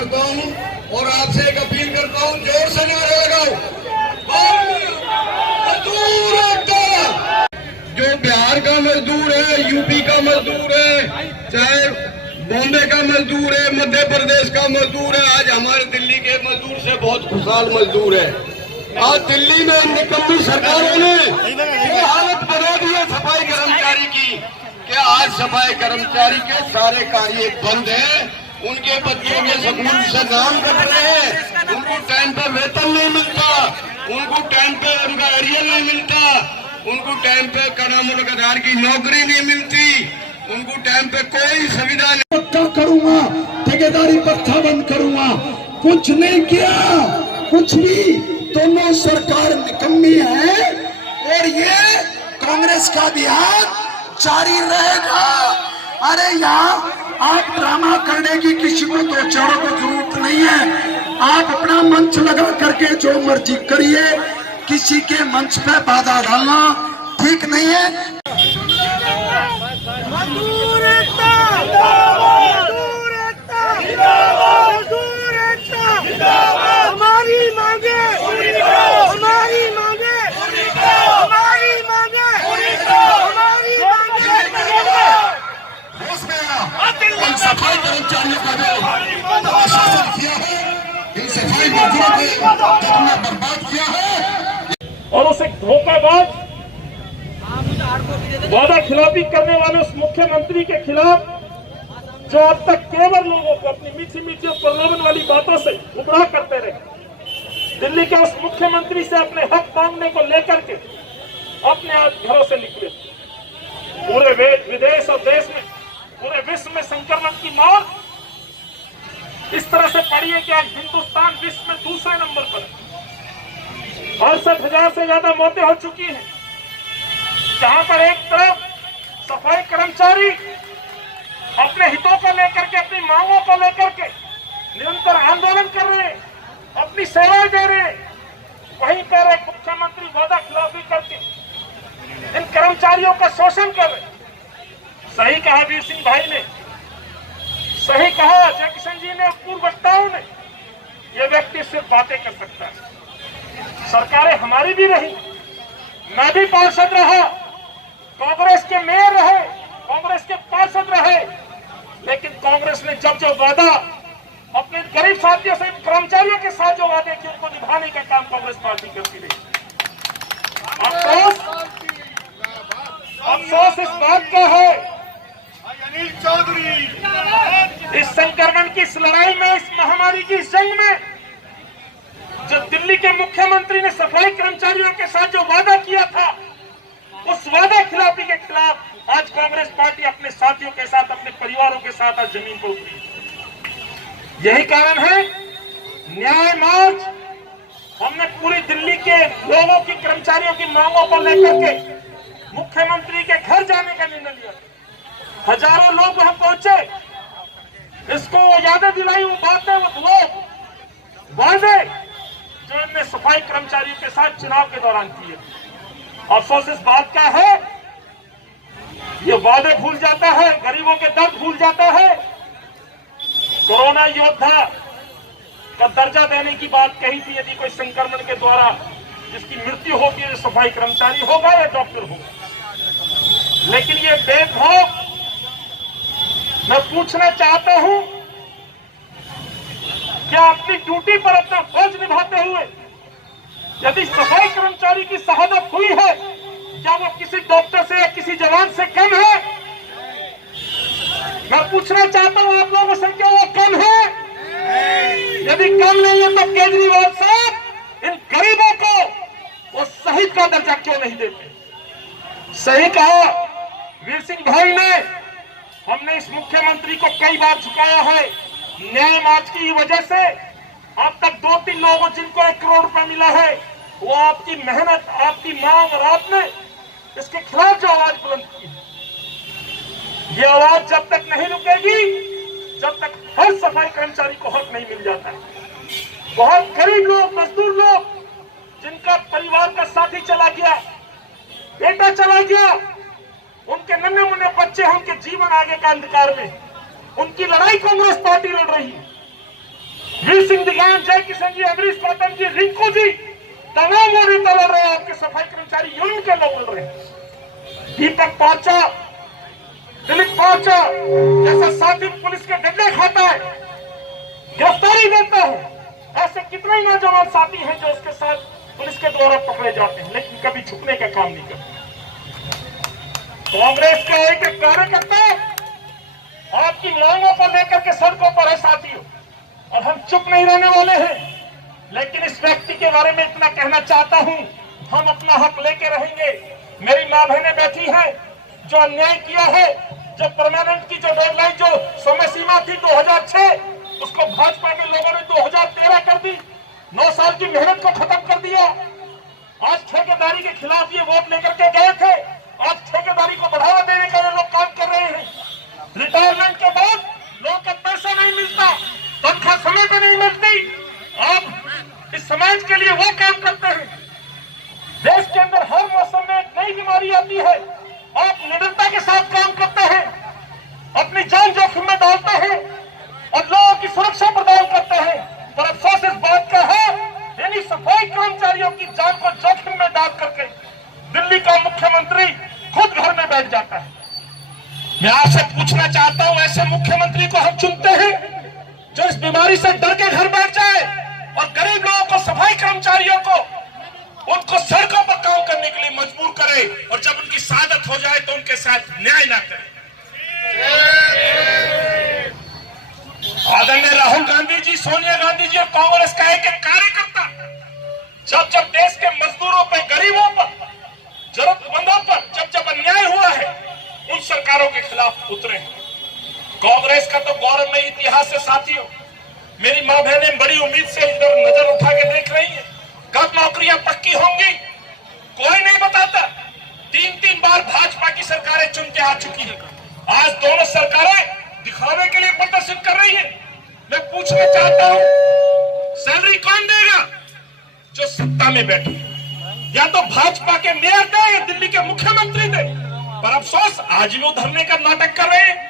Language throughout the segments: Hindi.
करता हूं और आपसे एक अपील करता हूं, जोर से नारे लगाओ, मजदूर एकता। जो बिहार का मजदूर है, यूपी का मजदूर है, चाहे बॉम्बे का मजदूर है, मध्य प्रदेश का मजदूर है, आज हमारे दिल्ली के मजदूर से बहुत खुशहाल मजदूर है। आज दिल्ली में निकम्मी सरकारों ने ये हालत बना दी है सफाई कर्मचारी की कि आज सफाई कर्मचारी के सारे कार्य बंद है। उनके बच्चों के स्कूल से नाम कट रहे हैं, उनको टाइम पे वेतन नहीं मिलता, उनको टाइम पे उनका एरियल नहीं मिलता, उनको टाइम पे कनामुलकदार की नौकरी नहीं मिलती, उनको टाइम पे कोई सुविधा नहीं। पक्का करूंगा, ठेकेदारी पट्टा बंद करूंगा, कुछ नहीं किया, कुछ भी। दोनों सरकार निकम्मी है और ये कांग्रेस का बिहार जारी रहेगा। अरे यहाँ आप ड्रामा करने की किसी को दो चारों को जरूरत नहीं है। आप अपना मंच लगा करके जो मर्जी करिए, किसी के मंच पे बाधा डालना ठीक नहीं है। सफाई कर्मचारियों का जो शासन किया है, इन सफाई मजदूरों को कितना बर्बाद किया है और उसे धोखेबाज वादा खिलाफी करने वाले उस मुख्यमंत्री के खिलाफ जो अब तक केवल लोगों को अपनी मीठी मीठी और प्रलोभन वाली बातों से गुमराह करते रहे। दिल्ली के उस मुख्यमंत्री से अपने हक मांगने को लेकर के अपने आज घरों से निकले। पूरे विदेश और देश में, पूरे विश्व में संक्रमण की मार इस तरह से पड़ी है कि आज हिंदुस्तान विश्व में दूसरे नंबर पर 68,000 से ज्यादा मौतें हो चुकी हैं। जहां पर एक तरफ सफाई कर्मचारी अपने हितों को लेकर के, अपनी मांगों को लेकर के निरंतर आंदोलन कर रहे हैं, अपनी सेवाएं दे रहे हैं, वहीं पर एक मुख्यमंत्री वादा खिलाफी करके इन कर्मचारियों का शोषण कर रहे। सही कहा वीर सिंह भाई ने, सही कहा जय किशन जी ने, पूर्व वक्ताओं ने, यह व्यक्ति सिर्फ बातें कर सकता है। सरकारें हमारी भी रही, मैं भी पार्षद रहा, कांग्रेस के मेयर रहे, कांग्रेस के पार्षद रहे, लेकिन कांग्रेस ने जब जो वादा अपने गरीब साथियों से, कर्मचारियों के साथ जो वादे किए, उनको निभाने का काम कांग्रेस पार्टी करती रही। अफसोस इस बात का है, अनिल चौधरी, इस संक्रमण की इस लड़ाई में, इस महामारी की जंग में, जो दिल्ली के मुख्यमंत्री ने सफाई कर्मचारियों के साथ जो वादा किया था, उस वादा खिलाफी के खिलाफ आज कांग्रेस पार्टी अपने साथियों के साथ, अपने परिवारों के साथ आज जमीन पर उतरी। यही कारण है न्याय मार्च हमने पूरी दिल्ली के लोगों की, कर्मचारियों की मांगों को लेकर के मुख्यमंत्री के घर जाने का निर्णय लिया। हजारों लोग वहां पहुंचे, इसको यादें दिलाई, वो बातें, वो लोग वादे जो इनने सफाई कर्मचारियों के साथ चुनाव के दौरान किए। अफसोस इस बात का है, ये वादे भूल जाता है, गरीबों के दर्द भूल जाता है। कोरोना योद्धा का दर्जा देने की बात कही थी, यदि कोई संक्रमण के द्वारा जिसकी मृत्यु होगी, वो सफाई कर्मचारी होगा या डॉक्टर होगा। लेकिन ये भेदभाव मैं पूछना चाहता हूं, क्या अपनी ड्यूटी पर अपना फर्ज निभाते हुए यदि सफाई कर्मचारी की शहादत हुई है, क्या वो किसी डॉक्टर से या किसी जवान से कम है? मैं पूछना चाहता हूं आप लोगों से, क्या वो कम है? यदि कम नहीं है तो केजरीवाल साहब इन गरीबों को वो शहीद का दर्जा क्यों नहीं देते? सही कहा वीर सिंह भाई ने, हमने इस मुख्यमंत्री को कई बार झुकाया है। न्याय मार्च की वजह से अब तक 2-3 लोगों जिनको 1 करोड़ रुपए मिला है, वो आपकी मेहनत, आपकी मांग और आपने इसके खिलाफ जो आवाज बुलंद की है, ये आवाज जब तक नहीं रुकेगी, जब तक हर सफाई कर्मचारी को हक नहीं मिल जाता है। बहुत गरीब लोग, मजदूर लोग, जिनका परिवार का साथी चला गया, बेटा चला गया, उनके नन्हे मुन्ने बच्चे हैं, उनके जीवन आगे का अंधकार में, उनकी लड़ाई कांग्रेस पार्टी लड़ रही है। वीर सिंह दिगान, जय किशन जी, अमरीश पाटन जी, रिंकू जी, तमाम लोग नेता लड़ रहे हैं। आपके सफाई कर्मचारी यूनियन के लोग लड़ रहे हैं। दीपक पहुंचा, दिलीप पहुंचा, जैसा साथी पुलिस के डंडे खाता है, गिरफ्तारी देता है, ऐसे कितने ही नौजवान साथी हैं जो उसके साथ पुलिस के द्वारा पकड़े जाते हैं, लेकिन कभी झुकने का काम नहीं करते। कांग्रेस का एक एक कार्यकर्ता आपकी मांगों को लेकर के सड़कों पर है साथियों, और हम चुप नहीं रहने वाले हैं। लेकिन इस व्यक्ति के बारे में इतना कहना चाहता हूं, हम अपना हक लेके रहेंगे। मेरी मां बहनें बैठी हैं जो अन्याय किया है, जो परमानेंट की जो डेडलाइन, जो समय सीमा थी 2006, उसको भाजपा के लोगों ने 2013 कर दी। 9 साल की मेहनत को खत्म कर दिया। आज ठेकेदारी के खिलाफ ये वोट लेकर के गए थे, आज ठेकेदारी को बढ़ावा देने का ये लोग काम कर रहे हैं। रिटायरमेंट के बाद लोगों का पैसा नहीं मिलता, तनख्वाह समय पर नहीं मिलती, आप इस समाज के लिए वो काम करते हैं। देश के अंदर हर मौसम में एक नई बीमारी आती है, आप निडरता के साथ काम करते हैं, अपनी जान जोखिम में डालते हैं और लोगों की सुरक्षा प्रदान करते हैं। पर अफसोस इस बात का है, यानी सफाई कर्मचारियों की जान को जोखिम में डाल करके दिल्ली का मुख्यमंत्री खुद घर में बैठ जाता है। मैं आपसे पूछना चाहता हूं, ऐसे मुख्यमंत्री को हम चुनते हैं जो इस बीमारी से डर के घर बैठ जाए और गरीब लोगों को, सफाई कर्मचारियों को, उनको सड़कों पर काम करने के लिए मजबूर करे, और जब उनकी शहादत हो जाए तो उनके साथ न्याय ना करे। आदरणीय राहुल गांधी जी, सोनिया गांधी जी और कांग्रेस का एक एक कार्यकर्ता जब जब देश के मजदूरों पर, गरीबों पर, जरूरतमंदों पर जब जब अन्याय हुआ है, उन सरकारों के खिलाफ उतरे। कांग्रेस का तो गौरवमयी इतिहास है साथियों। मेरी मां बहनें बड़ी उम्मीद से इधर नजर उठा के देख रही हैं, कब नौकरियां पक्की होंगी, कोई नहीं बताता। 3-3 बार भाजपा की सरकारें चुन के आ चुकी हैं। आज दोनों सरकारें दिखावे के लिए प्रदर्शन कर रही है। मैं पूछना चाहता हूं, सैलरी कौन देगा? जो सत्ता में बैठे, या तो भाजपा के मेयर दे या दिल्ली के मुख्यमंत्री दे। पर अफसोस आज भी वो धरने का नाटक कर रहे हैं।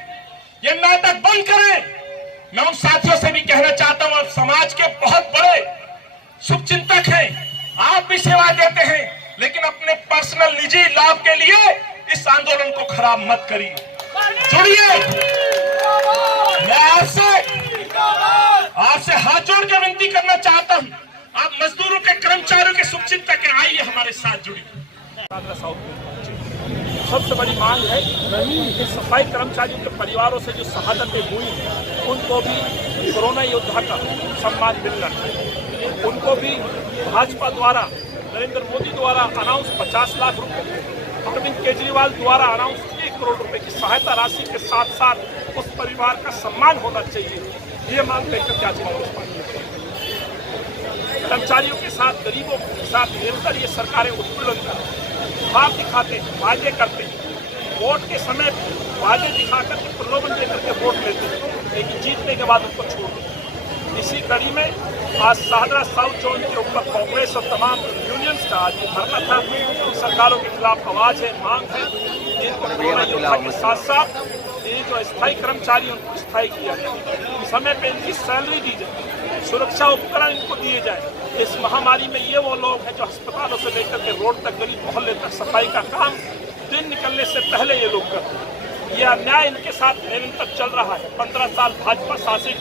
ये नाटक बंद करें। मैं उन साथियों से भी कहना चाहता हूं, आप समाज के बहुत बड़े शुभचिंतक हैं, आप भी सेवा देते हैं, लेकिन अपने पर्सनल निजी लाभ के लिए इस आंदोलन को खराब मत करिए। जुड़िए। मैं आपसे हाथ जोड़ के विनती करना चाहता हूं, आप मजदूरों के, कर्मचारियों के शुभचिंतक हैं, आइए हमारे साथ जुड़िए। सबसे बड़ी मांग है कि सफाई कर्मचारियों के परिवारों से जो शहादतें हुई हैं, उनको भी कोरोना योद्धा का सम्मान मिलना चाहिए। उनको भी भाजपा द्वारा, नरेंद्र मोदी द्वारा अनाउंस 50 लाख रुपए, अरविंद केजरीवाल द्वारा अनाउंस 1 करोड़ रुपए की सहायता राशि के साथ साथ उस परिवार का सम्मान होना चाहिए। ये मांग लेकर के आज कांग्रेस पार्टी कर्मचारियों के साथ, गरीबों के साथ निरंतर ये सरकारें उत्पीड़न कर, भाव दिखाते हैं, वादे करते हैं, वोट के समय वादे दिखाकर के प्रलोभन देकर के वोट लेते हैं, लेकिन जीतने के बाद उनको छोड़ देते। इसी कड़ी में आज शाहदरा साउथ जोन के ऊपर कांग्रेस और तमाम यूनियंस का आज धरना था। सरकारों के खिलाफ आवाज है, मांग है, जिनको कोरोना योद्धा के साथ साथ ये जो स्थायी कर्मचारी उनको स्थायी किया जाए, समय पे इनकी सैलरी दी जाए, सुरक्षा उपकरण इनको दिए जाए। इस महामारी में ये वो लोग हैं जो अस्पतालों से लेकर के रोड तक, गली मोहल्ले तक सफाई का काम दिन निकलने से पहले ये लोग करते हैं। ये अन्याय इनके साथ निरंतर चल रहा है। 15 साल भाजपा शासित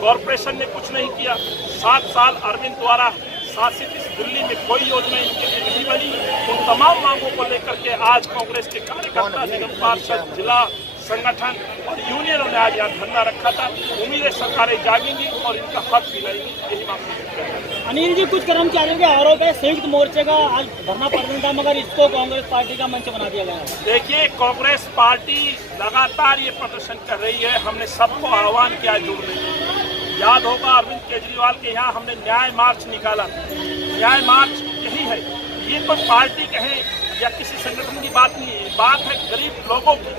कॉरपोरेशन ने कुछ नहीं किया। 7 साल अरविंद द्वारा शासित इस दिल्ली में कोई योजना इनके लिए नहीं बनी। उन तमाम मांगों को लेकर के आज कांग्रेस के कार्यकर्ता, निगम पार्षद, जिला संगठन और यूनियनों ने आज यहाँ धरना रखा था। उम्मीद है सरकारें जागेंगी और इनका हक दिलाएंगी। यही मांग है। अनिल जी, कुछ कर्मचारियों के आरोप है संयुक्त मोर्चे का आज धरना प्रदर्शन था, मगर इसको कांग्रेस पार्टी का मंच बना दिया गया है। देखिए, कांग्रेस पार्टी लगातार ये प्रदर्शन कर रही है। हमने सबको आह्वान किया जुड़ने। याद होगा अरविंद केजरीवाल के यहाँ हमने न्याय मार्च निकाला। न्याय मार्च यही है। ये कोई पार्टी कहें या किसी संगठन की बात नहीं है, बात है गरीब लोगों की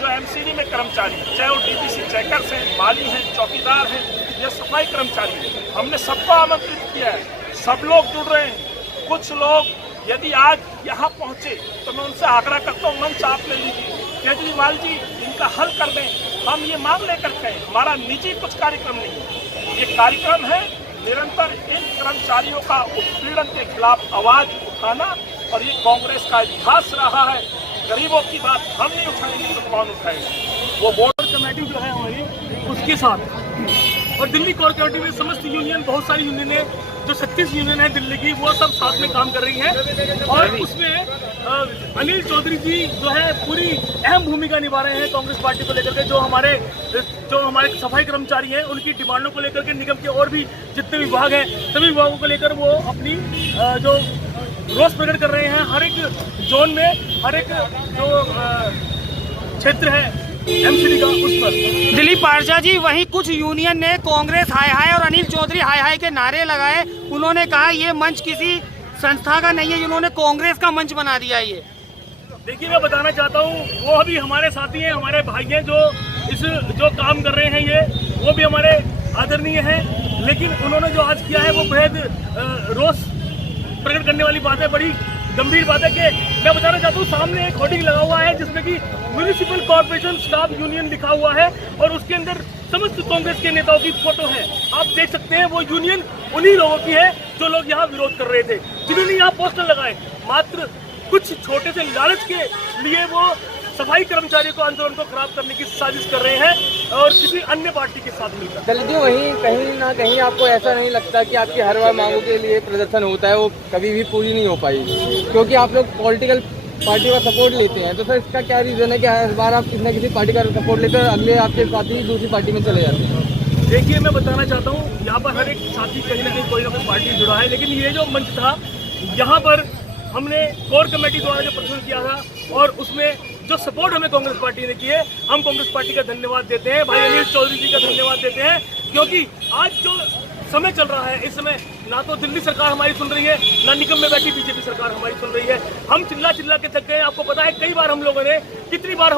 जो एमसीडी में कर्मचारी हैं, चाहे वो डीपीसी चेकर्स हैं, माली हैं, चौकीदार हैं या सफाई कर्मचारी हैं। हमने सबको आमंत्रित किया है, सब लोग जुड़ रहे हैं। कुछ लोग यदि आज यहाँ पहुँचे तो मैं उनसे आग्रह करता हूँ, मंच आप ले लीजिए, केजरीवाल जी इनका हल कर दें। हम ये मांग लेकर के, हमारा निजी कुछ कार्यक्रम नहीं है, ये कार्यक्रम है निरंतर इन कर्मचारियों का उत्पीड़न के खिलाफ आवाज उठाना, और ये कांग्रेस का इतिहास रहा है। गरीबों की बात हम नहीं उठाएंगे तो कौन उठाएगा। वो बोर्ड कमेटी जो है हमारी उसके साथ, और दिल्ली कोर कमेटी में समस्त यूनियन, बहुत सारी यूनियन है, जो 36 यूनियन है दिल्ली की, वो सब साथ में काम कर रही हैं। और उसमें अनिल चौधरी जी जो है पूरी अहम भूमिका निभा रहे हैं कांग्रेस पार्टी को लेकर के। जो हमारे सफाई कर्मचारी हैं उनकी डिमांडों को लेकर के, निगम के और भी जितने विभाग हैं सभी विभागों को लेकर वो अपनी जो रोष प्रकट कर रहे हैं। हर एक जोन में, हर एक जो क्षेत्र है एमसीडी का, उस पर। दिलीप पारजा जी, वहीं कुछ यूनियन ने कांग्रेस हाय हाय और अनिल चौधरी हाय हाय के नारे लगाए। उन्होंने कहा ये मंच किसी संस्था का नहीं है, जिन्होंने कांग्रेस का मंच बना दिया है। ये देखिए, मैं बताना चाहता हूँ, वो अभी हमारे साथी हैं, हमारे भाई हैं, जो काम कर रहे हैं, ये वो भी हमारे आदरणीय हैं। लेकिन उन्होंने जो आज किया है वो बेहद रोष प्रकट करने वाली बात है, बड़ी गंभीर बात है। कि मैं बताना चाहता हूँ, सामने एक होर्डिंग लगा हुआ है जिसमें कि म्युनिसिपल कॉर्पोरेशन स्टाफ यूनियन लिखा हुआ है, और उसके अंदर समस्त कांग्रेस के नेताओं की फोटो है। आप देख सकते हैं वो यूनियन उन्हीं लोगों की है जो लोग यहाँ विरोध कर रहे थे, जिन्होंने यहाँ पोस्टर लगाए। मात्र कुछ छोटे से लालच के लिए वो सफाई कर्मचारियों को, आंदोलन को खराब करने की साजिश कर रहे हैं, और किसी अन्य पार्टी के साथ मिलकर। दलित वहीं कहीं ना कहीं आपको ऐसा नहीं लगता कि आपकी हर बार मांगों के लिए प्रदर्शन होता है वो कभी भी पूरी नहीं हो पाई, क्योंकि आप लोग पॉलिटिकल पार्टी का सपोर्ट लेते हैं, तो सर इसका क्या रीज़न है कि हर बार आप किसी न किसी पार्टी का सपोर्ट लेकर अगले आपके साथी दूसरी पार्टी में चले जाते हैं? देखिए, मैं बताना चाहता हूँ, यहाँ पर हर एक साथी कहीं ना कहीं कोई ना कोई पार्टी जुड़ा है, लेकिन ये जो मंच था, यहाँ पर हमने कोर कमेटी द्वारा जो प्रदर्शन किया था, और उसमें जो सपोर्ट हमें कांग्रेस पार्टी ने किए, हम कांग्रेस पार्टी का धन्यवाद देते हैं, भाई अनिल चौधरी जी का धन्यवाद देते हैं। क्योंकि आज जो समय चल रहा है, इस समय ना तो दिल्ली सरकार हमारी सुन रही है, ना निगम में बैठी बीजेपी सरकार हमारी सुन रही है। हम चिल्ला चिल्ला के थक गए। आपको पता है कितनी बार हम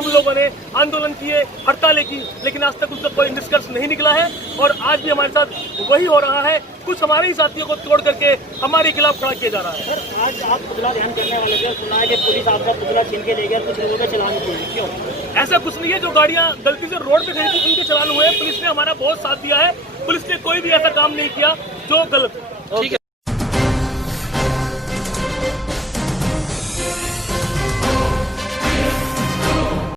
लोगों ने आंदोलन किए, हड़तालें की, लेकिन आज तक उसका कोई निष्कर्ष नहीं निकला है। और आज भी हमारे साथ वही हो रहा है, कुछ हमारे ही साथियों को तोड़ करके हमारे खिलाफ खड़ा किया जा रहा है। सर, आज आप पुतला ध्यान करने वाले थे, सुना है कि पुलिस आपका पुतला छीन के ले गया, कुछ लोगों के चलान किए, क्यों? ऐसा कुछ नहीं है। जो गाड़ियां गलती से रोड पे खड़ी थी उनके चलान हुए हैं। पुलिस ने हमारा बहुत साथ दिया है। पुलिस ने कोई भी ऐसा काम नहीं किया जो गलत है। ठीक है।